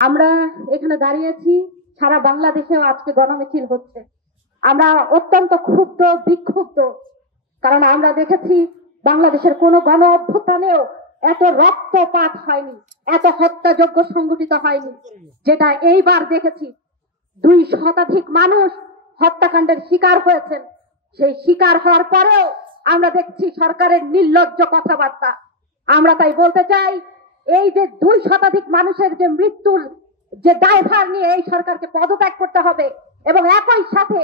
আমরা এখানে দাঁড়িয়েছি, সারা বাংলাদেশেও আজকে গণমিছিল হচ্ছে। আমরা অত্যন্ত ক্ষুব্ধ, বিক্ষুব্ধ, কারণ আমরা দেখেছি বাংলাদেশের কোনো গণ অভ্যুত্থানেও এত রক্তপাত হয়নি, এত হত্যাযজ্ঞ সংঘটিত হয়নি, যেটা এইবার দেখেছি। 2 শতাধিক মানুষ হত্যাকাণ্ডের শিকার হয়েছেন। সেই শিকার হওয়ার পরেও আমরা দেখছি সরকারের নির্লজ্জ কথাবার্তা। আমরা তাই বলতে চাই, এই যে 2 শতাধিক মানুষের যে মৃত্যুর যে দায়ভার নিয়ে এই সরকারকে পদত্যাগ করতে হবে এবং একই সাথে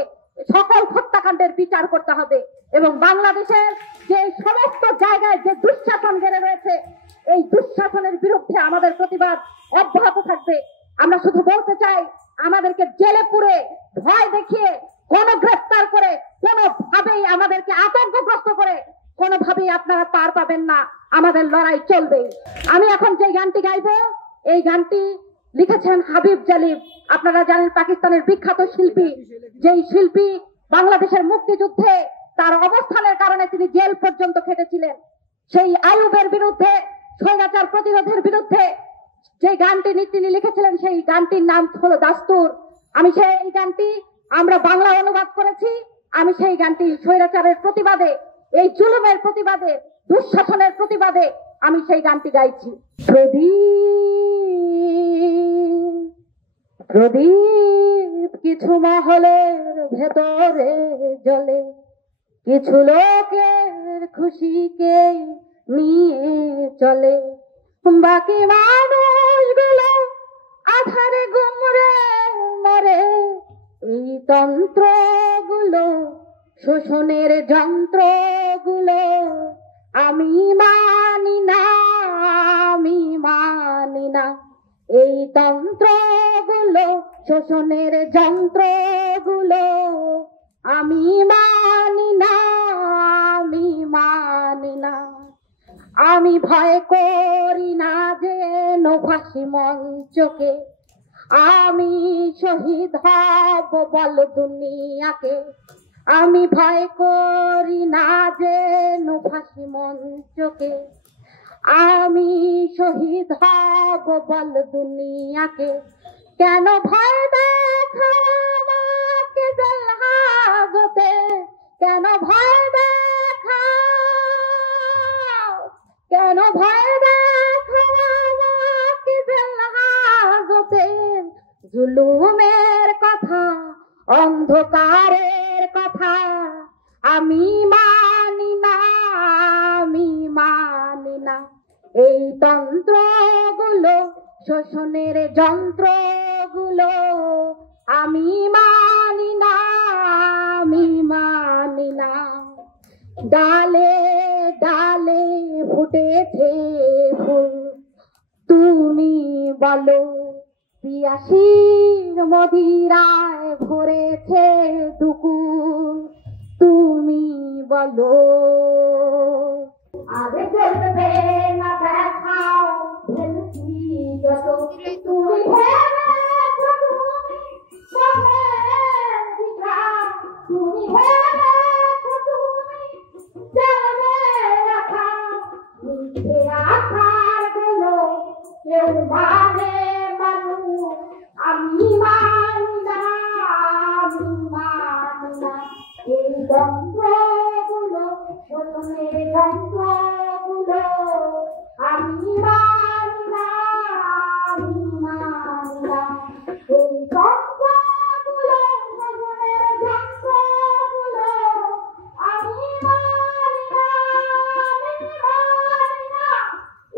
সকল হত্যাকাণ্ডের বিচার করতে হবে, এবং বাংলাদেশের যে সমস্ত জায়গায় যে দুঃশাসন গেড়ে রয়েছে এই দুঃশাসনের বিরুদ্ধে আমাদের প্রতিবাদ অব্যাহত থাকবে। আমরা শুধু বলতে চাই, আমাদেরকে জেলে পুরে ভয় দেখিয়ে গণগ্রেফতার করে কোনোভাবেই আমাদেরকে আতঙ্কগ্রস্ত করে কোনোভাবেই আপনারা পার পাবেন না। আমাদের লড়াই চলবে। আমি এখন যে গানটি গাইব, এই গানটি লিখেছেন হাবিব জালিম। আপনারা জানেন পাকিস্তানের বিখ্যাত শিল্পী, যেই শিল্পী বাংলাদেশের মুক্তিযুদ্ধে তার অবস্থানের কারণে তিনি জেল পর্যন্ত খেটেছিলেন। সেই আইয়ুবের বিরুদ্ধে, স্বৈরাচার প্রতিরোধের বিরুদ্ধে যে গানটি তিনি লিখেছিলেন, সেই গানটির নাম হলো দাস্তুর। আমি সেই গানটি আমরা বাংলা অনুবাদ করেছি। আমি সেই গানটি স্বৈরাচারের প্রতিবাদে, এই জুলুমের প্রতিবাদে, দুঃশাসনের প্রতিবাদে আমি সেই গানটি গাইছি। প্রদীপ কিছু মহলের ভেতরে জ্বলে, কিছু লোকের খুশিকে নিয়ে চলে, বাকি মানুষগুলো আধারে গুমরে মরে। এই তন্ত্রগুলো, শোষণের যন্ত্রগুলো আমি মানি না, আমি মানি না। এই তন্ত্রগুলো, শোষণের যন্ত্রগুলো আমি মানি না, আমি মানি না। আমি ভয় করি না যেন ফাঁসি মঞ্চকে, আমি শহীদ হব বল দুনিয়াকে। আমি ভয় করি না যেন ফাঁসি মঞ্চকে, আমি শহীদ হব বল দুনিয়াকে। কেন ভয় দেখাও আমাকে জেল হাজতে, কেন ভয় দেখাও, কেন ভয় দেখাও আমাকে জেল হাজতে। জুলুমের কথা, অন্ধকারের কথা আমি মানি না, আমি মানি না। এই তন্ত্রগুলো, শোষণের যন্ত্রগুলো আমি মানি না, আমি মানি না। ডালে ডালে ফুটেছে ফুল, তুমি বলো পিয়াসীর মদিরায় ভরেছে দুকুল, তুমি বলো। আগে চলবে না দেখাও ফেলছি যত, তুমি ভেবেছো তুমি সবের দিশা, তুমি ভেবেছো তুমি চলবে রাখা। মিথ্যে আশার গুলো কেউ মানে মানুষ, আমি মানি না, আমি মানি না। এই যন্ত্রগুলো, শোষণের যন্ত্রগুলো আমি মানি না, আমি মানি না। এই যন্ত্রগুলো, শোষণের যন্ত্রগুলো আমি মানি না, আমি মানি না।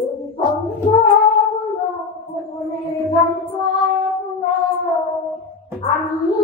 এই যন্ত্রগুলো, শোষণের যন্ত্রগুলো আমি